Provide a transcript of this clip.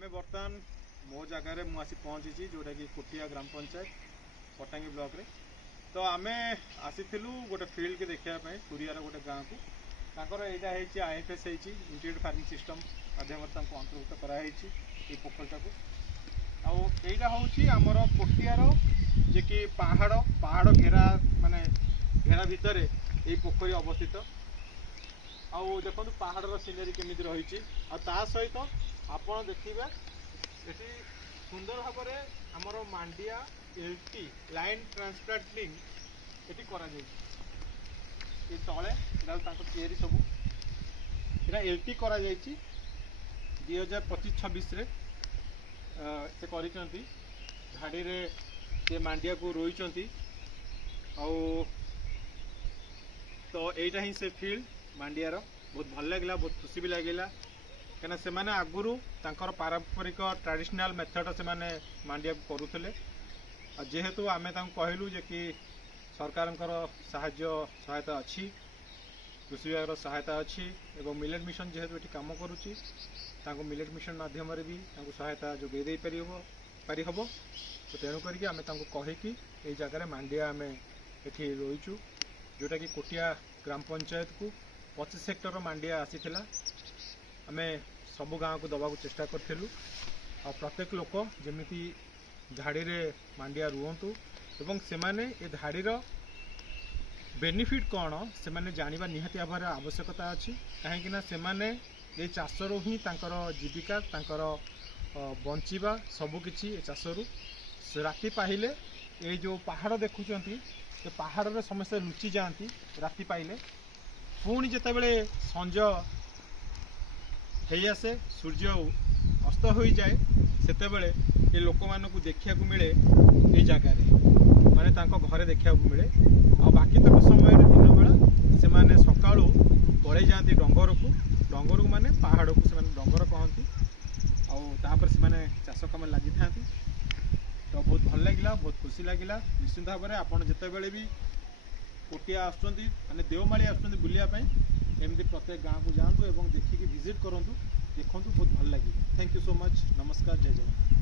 आमे बर्तमान मो जगार मुझे पहुँची जोटा कि कोटिया ग्राम पंचायत पटांगी ब्लॉक रे। तो आमे आसीलु गोटे फील्ड के देखापी टूरियार गोटे गाँव को तांकर यहाँ है IFS इंटीग्रेटेड फार्मिंग सिस्टम माध्यम अंतर्भुक्त कराई पोखरटा को आईटा हूँ आमर कोटियार जे कि पहाड़ पहाड़ घेरा माने घेरा भितर ये पोखरी अवस्थित आउ देखो पहाड़ सीनेरी केमी रही सहित आपण देखिए ये सुंदर भाव में आमर मांडिया एलटी लाइन ट्रांसप्लांटिंग ये करा ये तले तैयारी सब यहाँ एलटी करा 2025-26 से करी झाड़ी रे से मांडिया को रोई तो यहीटा ही से फील्ड मांडियार बहुत भल लगे बहुत खुशी भी लगे कहीं से आगुरी पारंपरिक ट्रेडिशनल मेथड से मांडिया करुले जेहेतु आम कहलु जे कि सरकार सहायता अच्छी कृषि विभाग सहायता अच्छी एवं मिलेट मिशन जेहेतु ये कम करुच्ची मिलेट मिशन माध्यम भी सहायता जोगे दे पारि हम तो तेणुक आम कहीकि ये जगह मांडिया आम ये रोचु जोटा कि कोटिया ग्राम पंचायत को 25 हेक्टर मांडिया आसी आम सबु गाँव को दबा चेष्टा करूँ और प्रत्येक लोक जमी झाड़ी रे मांडिया रुहतु एवं से माने ये धाड़ीर बेनिफिट कौन से माने जानिबा निहाती भाव आवश्यकता अच्छी कहीं से माने ये चाषरू ही तांकर जीविका तांकर बंचिबा सबुकिछि चाषरू राति पाइले ये जो पहाड़ देखुंत ये पहाड़ रे समस्या लुचि जाती राति पाइले पुणी जितेबले संज है आसे सूर्य अस्त हो जाए सेतेबले ये लोक मानू देखा मिले ये जगार माने तांको घरे देखा मिले आ बाकी तक समय दिन बेला से माने सकाळू पड़े जाती डंगर को माने पहाड़ को से डंगर कहती आपर से चाष कम लगी था तो बहुत भल लगे बहुत खुशी लगे निश्चिंत भाव में आपड़ जितेबले भी कोटिया आसुँच माने देवमाली आसुँच बुलायापी एमती प्रत्येक गाँव को जातु और देखिए विजिट करूँ देखूँ बहुत भल लगे। Thank you so much. नमस्कार। जय जगन्नाथ।